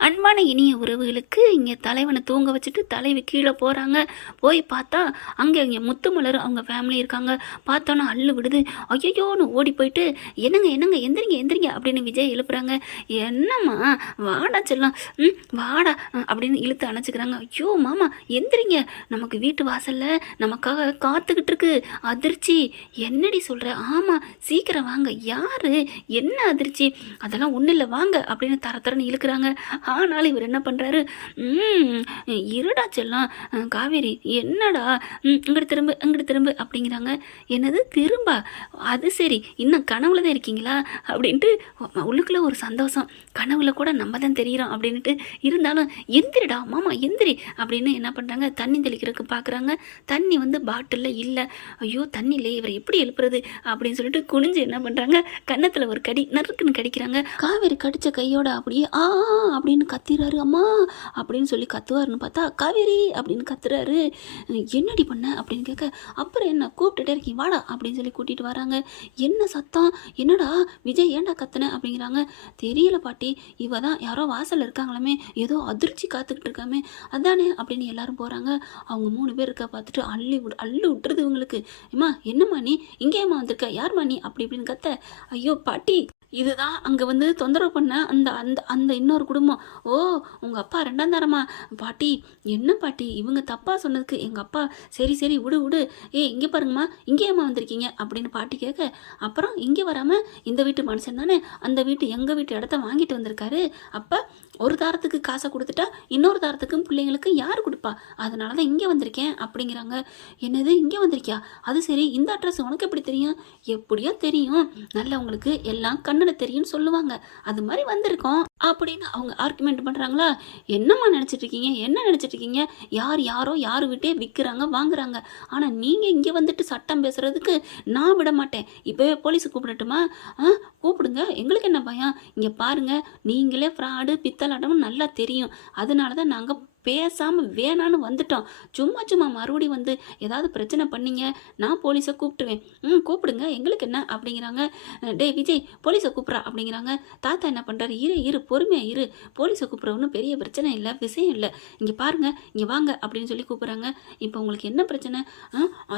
அன்பான இனிய உறவுகளுக்கு இங்கே தலைவனை தூங்க வச்சுட்டு தலைவி கீழே போகிறாங்க. போய் பார்த்தா அங்கே இங்கே முத்துமலர் அவங்க ஃபேமிலி இருக்காங்க. பார்த்தோன்னா அள்ளு விடுது. ஐயோன்னு ஓடி போயிட்டு என்னங்க என்னங்க எந்திரிங்க எந்திரிங்க அப்படின்னு விஜய் எழுப்புறாங்க. என்னம்மா வாடா செல்லம், வாடா அப்படின்னு இழுத்து அணைச்சிக்கிறாங்க. ஐயோ மாமா எந்திரிங்க, நமக்கு வீட்டு வாசலில் நமக்காக காத்துக்கிட்டு இருக்கு அதிர்ச்சி. என்னடி சொல்கிற? ஆமாம் சீக்கிரம் வாங்க. யாரு என்ன அதிர்ச்சி? அதெல்லாம் ஒன்றும் இல்லை வாங்க அப்படின்னு தரன்னு இழுக்கிறாங்க. ஆனாலும் இவர் என்ன பண்ணுறாரு, இருடா செல்லம் காவேரி என்னடா இங்கிட்டு திரும்ப அப்படிங்கிறாங்க. என்னது திரும்ப? அது சரி, இன்னும் கனவுல தான் இருக்கீங்களா அப்படின்ட்டு உள்ளுக்குள்ளே ஒரு சந்தோஷம். கனவுல கூட நம்ம தான் தெரிகிறோம் அப்படின்ட்டு. இருந்தாலும் எந்திரிடா மாமா எந்திரி அப்படின்னு என்ன பண்ணுறாங்க, தண்ணி தெளிக்கிறதுக்கு பார்க்குறாங்க. தண்ணி வந்து பாட்டிலில் இல்லை. ஐயோ தண்ணி இல்லை, இவர் எப்படி எழுப்புறது அப்படின்னு சொல்லிட்டு குனிஞ்சு என்ன பண்ணுறாங்க, கன்னத்தில் ஒரு கடி நறுக்குன்னு கடிக்கிறாங்க. காவேரி கடித்த கையோட அப்படியே அப்படின்னு கத்துறாரு. அம்மா அப்படின்னு சொல்லி கத்துவாருன்னு பார்த்தா காவேரி அப்படின்னு கத்துறாரு. என்னடி பண்ண அப்படின்னு கேட்க, அப்புறம் என்ன கூப்பிட்டுட்டே இருக்கீங்க வாடா அப்படின்னு சொல்லி கூட்டிகிட்டு வராங்க. என்ன சத்தம், என்னடா விஜய் ஏன்டா கத்துன அப்படிங்கிறாங்க. தெரியல பாட்டி, இவ தான் யாரோ வாசல் இருக்காங்களாமே, ஏதோ அதிர்ச்சி காத்துக்கிட்டு இருக்காமே அதானே அப்படின்னு எல்லாரும் போகிறாங்க. அவங்க 3 பேர் இருக்க பார்த்துட்டு அள்ளு விட்டுருது இவங்களுக்கு. ஏம்மா என்னம்மா நீ இங்கேயம்மா வந்திருக்க, யார்மா நீ அப்படி இப்படின்னு கத்த. ஐயோ பாட்டி, இதுதான் அங்கே வந்து தொந்தரவு பண்ண அந்த அந்த அந்த இன்னொரு குடும்பம். ஓ உங்கள் அப்பா 2ஆம் தரமா? பாட்டி என்ன பாட்டி இவங்க தப்பாக சொன்னதுக்கு எங்கள் அப்பா சரி சரி விடு விடு, இங்கே பாருங்கம்மா இங்கேயம்மா வந்திருக்கீங்க அப்படின்னு பாட்டி கேட்க, அப்புறம் இங்கே வராமல் இந்த வீட்டு மனுஷன் தானே அந்த வீட்டு எங்கள் வீட்டு இடத்த வாங்கிட்டு வந்திருக்காரு. அப்போ ஒரு தாரத்துக்கு காசை கொடுத்துட்டா இன்னொரு தாரத்துக்கும் பிள்ளைங்களுக்கு யார் கொடுப்பா? அதனால தான் இங்கே வந்திருக்கேன் அப்படிங்கிறாங்க. என்னது இங்கே வந்திருக்கியா? அது சரி, இந்த அட்ரஸ் உனக்கு எப்படி தெரியும்? எப்படியோ தெரியும், நல்லவங்களுக்கு எல்லாம் கண்ணில் தெரியும்னு சொல்லுவாங்க, அது மாதிரி வந்திருக்கோம் அப்படின்னு அவங்க ஆர்குமெண்ட் பண்ணுறாங்களா. என்னம்மா நினச்சிட்டு இருக்கீங்க, என்ன நினச்சிட்டு இருக்கீங்க? யாரோ யார் விட்டே விற்கிறாங்க வாங்குறாங்க. ஆனால் நீங்கள் இங்கே வந்துட்டு சட்டம் பேசுகிறதுக்கு நான் விட மாட்டேன். இப்போவே போலீஸை கூப்பிடட்டுமா? கூப்பிடுங்க, எங்களுக்கு என்ன பயம். இங்கே பாருங்கள், நீங்களே ஃப்ராடு பித்தலாட்டம்னு நல்லா தெரியும். அதனால தான் நாங்கள் பேசாமல் வேணான்னு வந்துட்டோம். சும்மா மறுபடியும் வந்து ஏதாவது பிரச்சனை பண்ணிங்க நான் போலீஸை கூப்பிட்டுவேன். கூப்பிடுங்க, எங்களுக்கு என்ன அப்படிங்கிறாங்க. டே விஜய் போலீஸை கூப்பிட்றா அப்படிங்கிறாங்க. தாத்தா என்ன பண்ணுறாரு, இரு பொறுமையாக இரு, போலீஸை கூப்பிட்ற ஒன்றும் பெரிய பிரச்சனை இல்லை, விஷயம் இல்லை, இங்கே பாருங்கள் இங்கே வாங்க அப்படின்னு சொல்லி கூப்பிட்றாங்க. இப்போ உங்களுக்கு என்ன பிரச்சனை?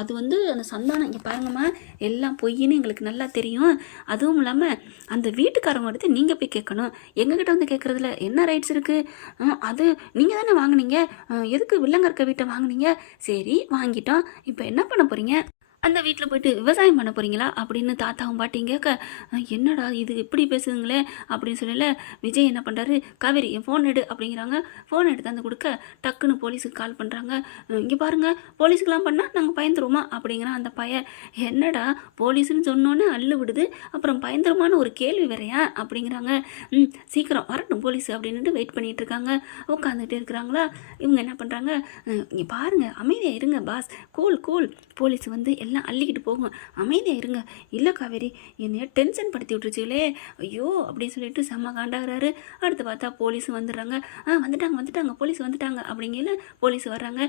அது வந்து அந்த சந்தானம், இங்கே பாருங்கம்மா எல்லாம் பொய்ன்னு எங்களுக்கு நல்லா தெரியும். அதுவும் இல்லாமல் அந்த வீட்டுக்காரங்க எடுத்து நீங்கள் போய் கேட்கணும், எங்ககிட்ட வந்து கேட்குறதுல என்ன ரைட்ஸ் இருக்குது? அது நீங்கள் தானே வாங்க எதுக்கு வில்லங்க இருக்க வீட்டை வாங்கினீங்க? சரி வாங்கிட்டோம், இப்போ என்ன பண்ண போறீங்க? அந்த வீட்டில் போயிட்டு விவசாயம் பண்ண போகிறீங்களா அப்படின்னு தாத்தாவும் பாட்டியும் கேட்க, என்னடா இது எப்படி பேசுதுங்களே அப்படின்னு சொல்லல. விஜய் என்ன பண்ணுறாரு, காவேரி என் ஃபோன் எடு அப்படிங்கிறாங்க. ஃபோன் எடுத்து வந்து கொடுக்க டக்குன்னு போலீஸுக்கு கால் பண்ணுறாங்க. இங்கே பாருங்கள், போலீஸுக்கெலாம் பண்ணால் நாங்கள் பயந்துருவோமா அப்படிங்கிறான் அந்த பையன். என்னடா போலீஸுன்னு சொன்னோன்னே அள்ளு விடுது, அப்புறம் பயந்துருமான்னு ஒரு கேள்வி வேறையா அப்படிங்கிறாங்க. சீக்கிரம் வரட்டும் போலீஸ் அப்படின்ட்டு வெயிட் பண்ணிகிட்டு இருக்காங்க. உட்காந்துட்டே இருக்கிறாங்களா. இவங்க என்ன பண்ணுறாங்க, இங்கே பாருங்கள் அமைதியாக இருங்க பாஸ், கூல் போலீஸ் வந்து எல்லாம் அள்ளிக்கிட்டு போகும், அமைதியாக இருங்க. இல்லை காவேரி என்னைய டென்ஷன் படுத்தி விட்டுருச்சுங்களே, ஐயோ அப்படின்னு சொல்லிட்டு செம்ம காண்டாகிறாரு. அடுத்து பார்த்தா போலீஸும் வந்துடுறாங்க. வந்துட்டாங்க போலீஸ் வந்துட்டாங்க அப்படிங்கல போலீஸ் வர்றாங்க.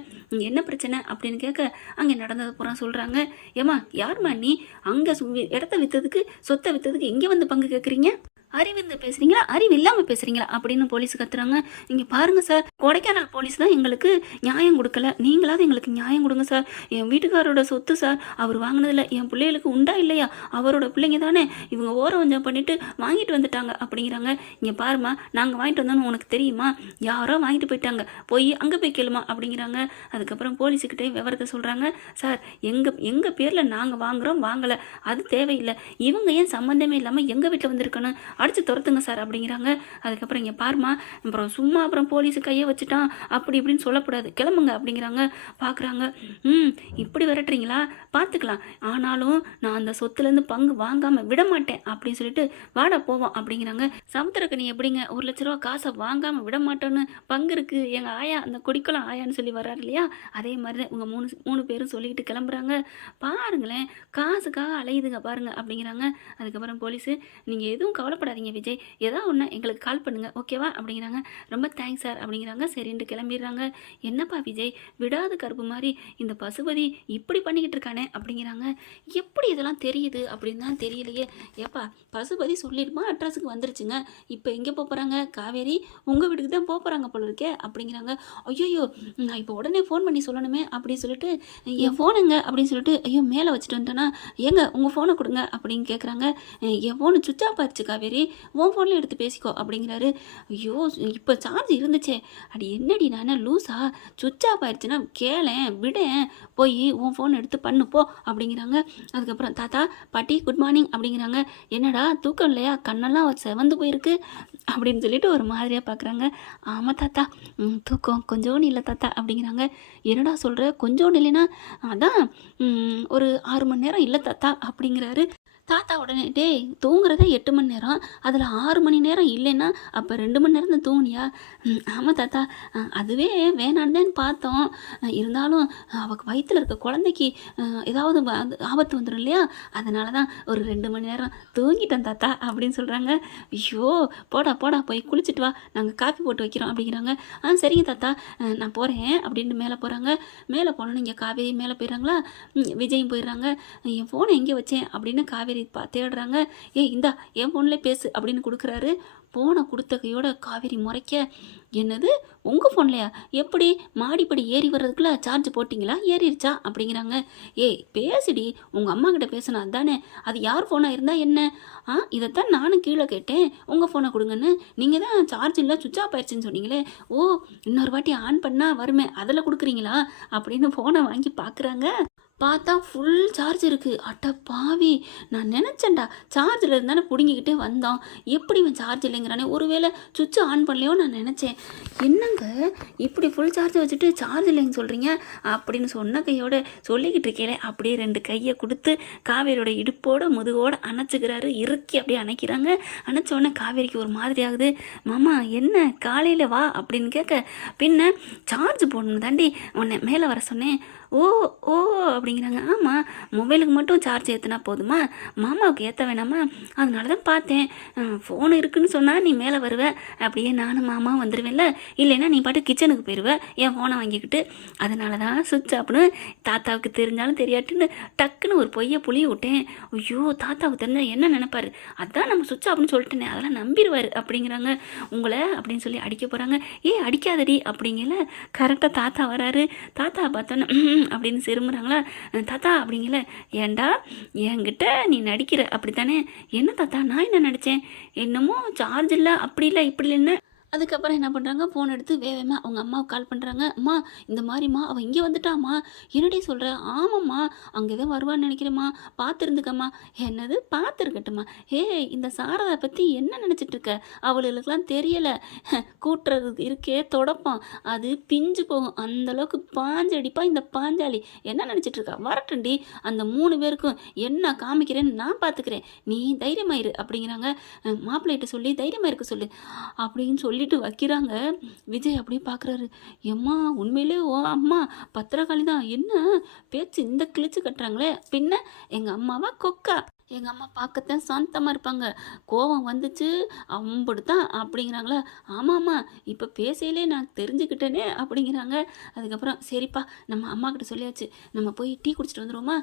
என்ன பிரச்சனை அப்படின்னு கேட்க, அங்கே நடந்தது பூரா சொல்கிறாங்க. ஏம்மா யார்மா நீ, அங்கே இடத்த விற்றதுக்கு சொத்தை விற்றதுக்கு இங்கே வந்து பங்கு கேட்குறீங்க? அறிவிந்து பேசுகிறீங்களா, அறிவு இல்லாமல் பேசுகிறீங்களா அப்படின்னு போலீஸ் கத்துறாங்க. இங்கே பாருங்கள் சார், கொடைக்கானல் போலீஸ் தான் எங்களுக்கு நியாயம் கொடுக்கல, நீங்களாவது எங்களுக்கு நியாயம் கொடுங்க சார். என் வீட்டுக்காரோட சொத்து சார், அவர் வாங்கினதில் என் பிள்ளைகளுக்கு உண்டா இல்லையா? அவரோட பிள்ளைங்க தானே, இவங்க ஓரவஞ்சம் பண்ணிவிட்டு வாங்கிட்டு வந்துட்டாங்க அப்படிங்கிறாங்க. இங்கே பாருமா, நாங்கள் வாங்கிட்டு வந்தோன்னு உனக்கு தெரியுமா? யாரோ வாங்கிட்டு போயிட்டாங்க, போய் அங்கே போய் கேளுமா அப்படிங்கிறாங்க. அதுக்கப்புறம் போலீஸுக்கிட்டே விவரத்தை சொல்கிறாங்க. சார் எங்கள் பேரில் நாங்கள் வாங்கலை, அது தேவையில்லை, இவங்க ஏன் சம்மந்தமே இல்லாமல் எங்கள் வீட்டில் வந்திருக்கணும், அடித்து துரத்துங்க சார் அப்படிங்கிறாங்க. அதுக்கப்புறம் இங்கே பாருமா, அப்புறம் போலீஸு கையை வச்சுட்டான் அப்படி இப்படின்னு சொல்லக்கூடாது, கிளம்புங்க அப்படிங்கிறாங்க. பார்க்குறாங்க, இப்படி விரட்டுறீங்களா, பார்த்துக்கலாம், ஆனாலும் நான் அந்த சொத்துலேருந்து பங்கு வாங்காமல் விட மாட்டேன் அப்படின்னு சொல்லிட்டு வாடா போவோம் அப்படிங்கிறாங்க. சமுத்திரக்கனி எப்படிங்க 1,00,000 ரூபா காசை வாங்காமல் விட மாட்டோன்னு பங்கு இருக்குது, எங்கள் ஆயா அந்த கொடிக்குளம் ஆயான்னு சொல்லி வர்றாரு இல்லையா, அதே மாதிரி தான் இவங்க மூணு பேரும் சொல்லிக்கிட்டு கிளம்புறாங்க. பாருங்களேன், காசுக்காக அலையுதுங்க பாருங்க அப்படிங்கிறாங்க. அதுக்கப்புறம் போலீஸு, நீங்கள் எதுவும் கவலைப்பட கவலைப்படாதீங்க விஜய், ஏதோ ஒன்று எங்களுக்கு கால் பண்ணுங்கள் ஓகேவா அப்படிங்கிறாங்க. ரொம்ப தேங்க்ஸ் சார் அப்படிங்கிறாங்க. சரின்ட்டு கிளம்பிடுறாங்க. என்னப்பா விஜய், விடாத கருப்பு மாதிரி இந்த பசுபதி இப்படி பண்ணிக்கிட்டு இருக்கானே அப்படிங்கிறாங்க. எப்படி இதெல்லாம் தெரியுது அப்படின்னு தான் தெரியலையே. ஏப்பா பசுபதி சொல்லிடுமா அட்ரஸுக்கு வந்துருச்சுங்க. இப்போ எங்கே போகிறாங்க? காவேரி உங்கள் வீட்டுக்கு தான் போகிறாங்க போல இருக்கே அப்படிங்கிறாங்க. ஐயோ நான் இப்போ உடனே ஃபோன் பண்ணி சொல்லணுமே அப்படின்னு சொல்லிட்டு என் ஃபோனுங்க அப்படின்னு சொல்லிட்டு ஐயோ மேலே வச்சுட்டு வந்துட்டேன்னா ஏங்க உங்கள் ஃபோனை கொடுங்க அப்படின்னு கேட்குறாங்க. என் ஃபோனு சுவிட்ச் ஆஃப் ஆயிடுச்சு காவேரி, உன் ஃபோனில் எடுத்து பேசிக்கோ அப்படிங்கிறாரு. ஐயோ இப்போ சார்ஜ் இருந்துச்சே, அடி என்னடி நான் லூஸா, சுவிட்ச் ஆஃப் ஆயிடுச்சுன்னா கேளேன் விடேன், போய் உன் ஃபோன் எடுத்து பண்ணுப்போ அப்படிங்கிறாங்க. அதுக்கப்புறம் தாத்தா பாட்டி குட் மார்னிங் அப்படிங்கிறாங்க. என்னடா தூக்கம் இல்லையா, கண்ணெல்லாம் செவந்து போயிருக்கு அப்படின்னு சொல்லிட்டு ஒரு மாதிரியாக பார்க்குறாங்க. ஆமாம் தாத்தா தூக்கம் கொஞ்சோன்னு இல்லை தாத்தா அப்படிங்கிறாங்க. என்னடா சொல்கிற கொஞ்சோன்னு இல்லைன்னா, அதான் ஒரு 6 மணி நேரம் இல்லை தாத்தா அப்படிங்கிறாரு. தாத்தா உடனே டேய் தூங்குறதே 8 மணி நேரம், அதில் 6 மணி நேரம் இல்லைன்னா அப்போ 2 மணி நேரம் தான் தூங்குனியா? ஆமாம் தாத்தா, அதுவே வேணான்னு தான் பார்த்தோம், இருந்தாலும் அவள் வயிற்றில் இருக்க குழந்தைக்கு ஏதாவது ஆபத்து வந்துடும் இல்லையா, அதனால தான் ஒரு 2 மணி நேரம் தூங்கிட்டேன் தாத்தா அப்படின்னு சொல்கிறாங்க. ஐயோ போடா போடா போய் குளிச்சுட்டு வா, நாங்கள் காஃபி போட்டு வைக்கிறோம் அப்படிங்கிறாங்க. சரிங்க தாத்தா நான் போகிறேன் அப்படின்ட்டு மேலே போகிறாங்க. மேலே போனோன்னு இங்கே காவேரி மேலே போயிடுறாங்களா, விஜயும் போயிடுறாங்க. என் ஃபோனை எங்கே வச்சேன் அப்படின்னு காவேரி தேடுறாங்க. இந்தா என் ஃபோன்லேயே பேசு அப்படின்னு கொடுக்குறாரு. ஃபோனை கொடுத்த கையோட காவேரி முறைக்க, என்னது உங்கள் ஃபோன்லையா, எப்படி மாடிப்படி ஏறி வர்றதுக்குள்ள சார்ஜ் போட்டிங்களா, ஏறிடுச்சா அப்படிங்கிறாங்க. பேசுடி, உங்கள் அம்மா கிட்ட பேசணும் அதானே, அது யார் ஃபோனாக இருந்தால் என்ன? இதைத்தான் நானும் கீழே கேட்டேன், உங்கள் ஃபோனை கொடுங்கன்னு. நீங்கள் தான் சார்ஜ் இல்லை சுவிட்ச் ஆஃப் ஆயிடுச்சுன்னு சொன்னீங்களே. இன்னொரு வாட்டி ஆன் பண்ணால் வருமே அதில் கொடுக்குறீங்களா அப்படின்னு ஃபோனை வாங்கி பார்க்குறாங்க. பார்த்தா ஃபுல் சார்ஜ் இருக்குது. அட்ட பாவி, நான் நினச்சேன்டா சார்ஜில் இருந்தானே பிடுங்கிக்கிட்டே வந்தோம், எப்படி இவன் சார்ஜ் இல்லைங்கிறானே, ஒருவேளை சுவிட்சை ஆன் பண்ணலையோ நான் நினச்சேன். என்னங்க இப்படி ஃபுல் சார்ஜ் வச்சுட்டு சார்ஜ் இல்லைன்னு சொல்கிறீங்க அப்படின்னு சொன்ன கையோட சொல்லிக்கிட்டு இருக்கேன். அப்படியே 2 கையை கொடுத்து காவேரியோட இடுப்போட முதுகோடு அணைச்சிக்கிறாரு. இறுக்கி அப்படியே அணைக்கிறாங்க. அணைச்ச உடனே காவேரிக்கு ஒரு மாதிரி ஆகுது. மாமா என்ன காலையில் வா அப்படின்னு கேட்க, பின்ன சார்ஜ் போடணும் தாண்டி உன்னை மேலே வர சொன்னேன். ஓ ஓ அப்படிங்கிறாங்க. ஆமாம் மொபைலுக்கு மட்டும் சார்ஜ் ஏற்றினா போதுமா, மாமாவுக்கு ஏற்ற வேணாமா, அதனால தான் பார்த்தேன், ஃபோன் இருக்குன்னு சொன்னால் நீ மேலே வருவ, அப்படியே நானும் மாமாவும் வந்துடுவேன்ல, இல்லைன்னா நீ பாட்டு கிச்சனுக்கு போயிடுவேன் என் ஃபோனை வாங்கிக்கிட்டு, அதனால தான் சுவிட்ச் ஆப்னு தாத்தாவுக்கு தெரிஞ்சாலும் தெரியாட்டுன்னு டக்குன்னு ஒரு பொய்யை புளிய விட்டேன். ஐயோ தாத்தாவுக்கு தெரிஞ்சால் என்ன நினைப்பாரு, அதான் நம்ம சுவிட்ச் ஆப்னு சொல்லிட்டேனே, அதெல்லாம் நம்பிடுவார் அப்படிங்கிறாங்க. உங்களை அப்படின்னு சொல்லி அடிக்க போகிறாங்க. அடிக்காதடி அப்படிங்கல. கரெக்டாக தாத்தா வராரு. தாத்தா பார்த்தோன்னே அப்படின்னு சிறுமுறாங்களா. தாத்தா அப்படிங்கல. ஏண்டா என்கிட்ட நீ நடிக்கிற அப்படித்தானே? என்ன தாத்தா நான் என்ன நடித்தேன், என்னமோ சார்ஜ் இல்லை அப்படி இல்லை இப்படி இல்லைன்னு. அதுக்கப்புறம் என்ன பண்ணுறாங்க, ஃபோன் எடுத்து வேகமாக அவங்க அம்மாவுக்கு கால் பண்ணுறாங்க. அம்மா இந்த மாதிரிம்மா அவள் இங்கே வந்துட்டாம்மா. என்னடி சொல்கிற? ஆமாம்மா அங்கே தான் வருவான்னு நினைக்கிறேம்மா, பார்த்துருந்துக்கம்மா. என்னது பார்த்துருக்கட்டுமா? இந்த சாரதை பற்றி என்ன நினச்சிட்ருக்க? அவளுக்கெல்லாம் தெரியலை, கூட்டுறது இருக்கே தொடப்பம், அது பிஞ்சு போகும், அந்தளவுக்கு பாஞ்சடிப்பா இந்த பாஞ்சாலி. என்ன நினச்சிட்ருக்கா? வரட்டுண்டி, அந்த 3 பேருக்கும் என்ன காமிக்கிறேன்னு நான் பார்த்துக்கிறேன், நீ தைரியமாயிரு அப்படிங்கிறாங்க. மாப்பிள்ளைகிட்ட சொல்லி தைரியமாக இருக்க சொல்லு அப்படின்னு சொல்லிட்டு வைக்கிறாங்க. விஜய் அப்படியே பார்க்குறாரு. எம்மா உண்மையிலே ஓ அம்மா பத்திரகாளி தான், என்ன பேச்சு இந்த கிழிச்சு கட்டுறாங்களே, பின்ன எங்கள் அம்மாவா கொக்கா? எங்கள் அம்மா பார்க்கத்தான் சாந்தமாக இருப்பாங்க, கோபம் வந்துச்சு அம்படுத்தான் அப்படிங்கிறாங்களா. ஆமாம்மா இப்போ பேசையிலே நான் தெரிஞ்சுக்கிட்டேனே அப்படிங்கிறாங்க. அதுக்கப்புறம் சரிப்பா நம்ம அம்மா கிட்ட சொல்லியாச்சு, நம்ம போய் டீ குடிச்சிட்டு வந்துடுவோமா?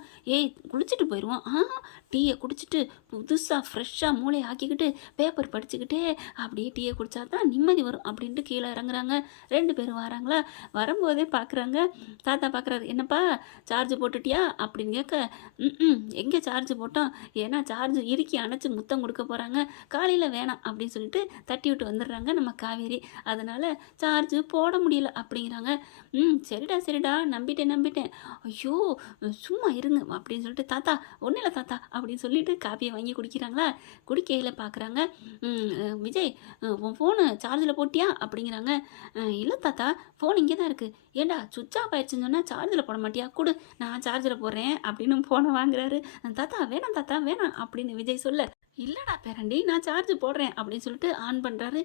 குளிச்சுட்டு போயிடுவோம். டீயை குடிச்சிட்டு புதுசாக ஃப்ரெஷ்ஷாக மூளையை ஆக்கிக்கிட்டு பேப்பர் படிச்சுக்கிட்டே அப்படியே டீயை குடித்தா தான் நிம்மதி வரும் அப்படின்ட்டு கீழே இறங்குறாங்க. 2 பேரும் வராங்களா. வரும்போதே பார்க்குறாங்க. தாத்தா பார்க்குறாரு. என்னப்பா சார்ஜ் போட்டுட்டியா அப்படின்னு கேட்க, எங்கே சார்ஜ் போட்டோம், ஏன்னா சார்ஜ் இறுக்கி அணைச்சி முத்தம் கொடுக்க போகிறாங்க, காலையில் வேணாம் அப்படின்னு சொல்லிட்டு தட்டி விட்டு வந்துடுறாங்க நம்ம காவேரி. அதனால் சார்ஜ் போட முடியல அப்படிங்கிறாங்க. சரிடா நம்பிட்டேன். ஐயோ சும்மா இருங்க அப்படின்னு சொல்லிட்டு, தாத்தா ஒன்றும் இல்லை தாத்தா அப்படின்னு சொல்லிட்டு காப்பியை வாங்கி குடிக்கிறாங்களா. குடிக்கையில் பார்க்குறாங்க. விஜய் உன் ஃபோனு சார்ஜில் போட்டியா அப்படிங்கிறாங்க. இல்லை தாத்தா ஃபோன் இங்கே தான் இருக்குது. ஏண்டா சுவிட்ச் ஆஃப் ஆயிடுச்சுன்னு சொன்னால் சார்ஜில் போட மாட்டியா, கொடு நான் சார்ஜில் போடுறேன் அப்படின்னு ஃபோனை வாங்குறாரு. தாத்தா வேணாம் அப்படின்னு விஜய் சொல்ல, இல்லைடா பேரண்டி நான் சார்ஜ் போடுறேன் அப்படின்னு சொல்லிட்டு ஆன் பண்ணுறாரு.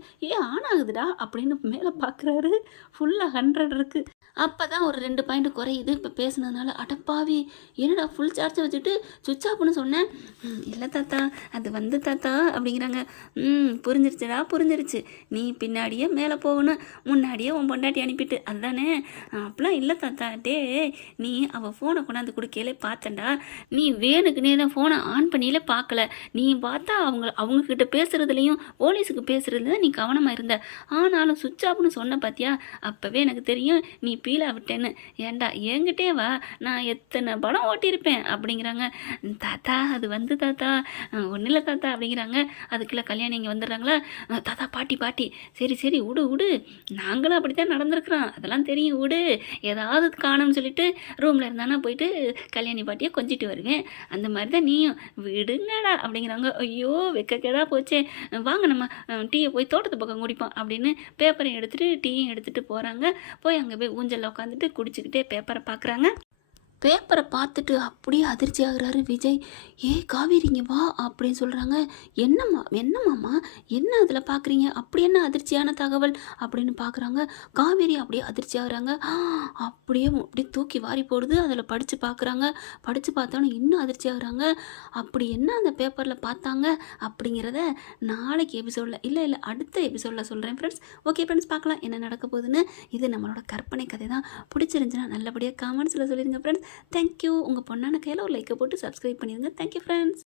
ஆன் ஆகுதுடா அப்படின்னு மேலே பார்க்குறாரு. ஃபுல்லாக 100 இருக்குது. அப்போ தான் ஒரு 2 பாயிண்ட் குறையுது இப்போ பேசுனதுனால. அடப்பாவி! என்னடா ஃபுல் சார்ஜை வச்சுட்டு சுவிட்ச் ஆஃப்னு சொன்னேன். இல்லை தாத்தா, அது வந்து தாத்தா அப்படிங்கிறாங்க. புரிஞ்சிருச்சுடா புரிஞ்சிருச்சு. நீ பின்னாடியே மேலே போகணும், முன்னாடியே உன் பொண்டாட்டி அனுப்பிட்டு அதுதானே. அப்படிலாம் இல்லை தாத்தா. நீ அவள் ஃபோனை கொண்டாந்து கொடுக்கையிலே பார்த்தேன்டா. நீ வேணுக்குன்னே தான் ஃபோனை ஆன் பண்ணியில பார்க்கல. நீ பார்த்தா அவங்கக்கிட்ட பேசுகிறதுலையும் போலீஸுக்கு பேசுகிறதுல தான் நீ கவனமாக இருந்த. ஆனாலும் சுவிட்ச் ஆஃப்னு சொன்ன பார்த்தியா, அப்போவே எனக்கு தெரியும் நீ பீலா விட்டேன்னு. ஏன்டா என்கிட்டே வா, நான் எத்தனை படம் ஓட்டியிருப்பேன் அப்படிங்கிறாங்க. தாத்தா அது வந்து தாத்தா ஒன்றும் இல்லை தாத்தா அப்படிங்கிறாங்க. அதுக்குள்ளே கல்யாணி இங்கே வந்துடுறாங்களா. தாத்தா பாட்டி பாட்டி சரி சரி விடு விடு, நாங்களும் அப்படி தான் நடந்திருக்கிறோம், அதெல்லாம் தெரியும் விடு. ஏதாவது காணும்னு சொல்லிட்டு ரூமில் இருந்தானா போயிட்டு கல்யாணி பாட்டியை கொஞ்சிட்டு வருவேன். அந்த மாதிரி தான் நீயும் விடுங்கடா அப்படிங்கிறாங்க. ஐயோ வெக்கக்கேடா போச்சே, வாங்க நம்ம டீயை போய் தோட்டத்து பக்கம் குடிப்போம் அப்படின்னு பேப்பரையும் எடுத்துகிட்டு டீயும் எடுத்துகிட்டு போகிறாங்க. போய் அங்கே போய் ஊஞ்சலில் உட்காந்துட்டு குடிச்சிக்கிட்டே பேப்பரை பார்க்குறாங்க. பேப்பரை பார்த்துட்டு அப்படியே அதிர்ச்சி ஆகுறாரு விஜய். காவேரி இங்கே வா அப்படின்னு சொல்கிறாங்க. என்னம்மாம்மா என்ன அதில் பார்க்குறீங்க, அப்படி என்ன அதிர்ச்சியான தகவல் அப்படின்னு பார்க்குறாங்க. காவேரி அப்படியே அதிர்ச்சி ஆகுறாங்க. அப்படியே தூக்கி வாரி போடுது. அதில் படித்து பார்க்குறாங்க. படித்து பார்த்தோன்னே இன்னும் அதிர்ச்சி ஆகுறாங்க. அப்படி என்ன அந்த பேப்பரில் பார்த்தாங்க அப்படிங்கிறத நாளைக்கு எபிசோடில் இல்லை அடுத்த எபிசோடில் சொல்கிறேன் ஃப்ரெண்ட்ஸ். ஓகே ஃப்ரெண்ட்ஸ், பார்க்கலாம் என்ன நடக்க போகுதுன்னு. இது நம்மளோட கற்பனை கதை தான். பிடிச்சிருந்துச்சுன்னா நல்லபடியாக காமெண்ட்ஸில் சொல்லிடுங்க ஃப்ரெண்ட்ஸ். தேங்க்யூ. உங்கள் பொண்ணான கையில் ஒரு லைக்கை போட்டு சப்ஸ்கிரைப் பண்ணிடுங்க. Thank you friends.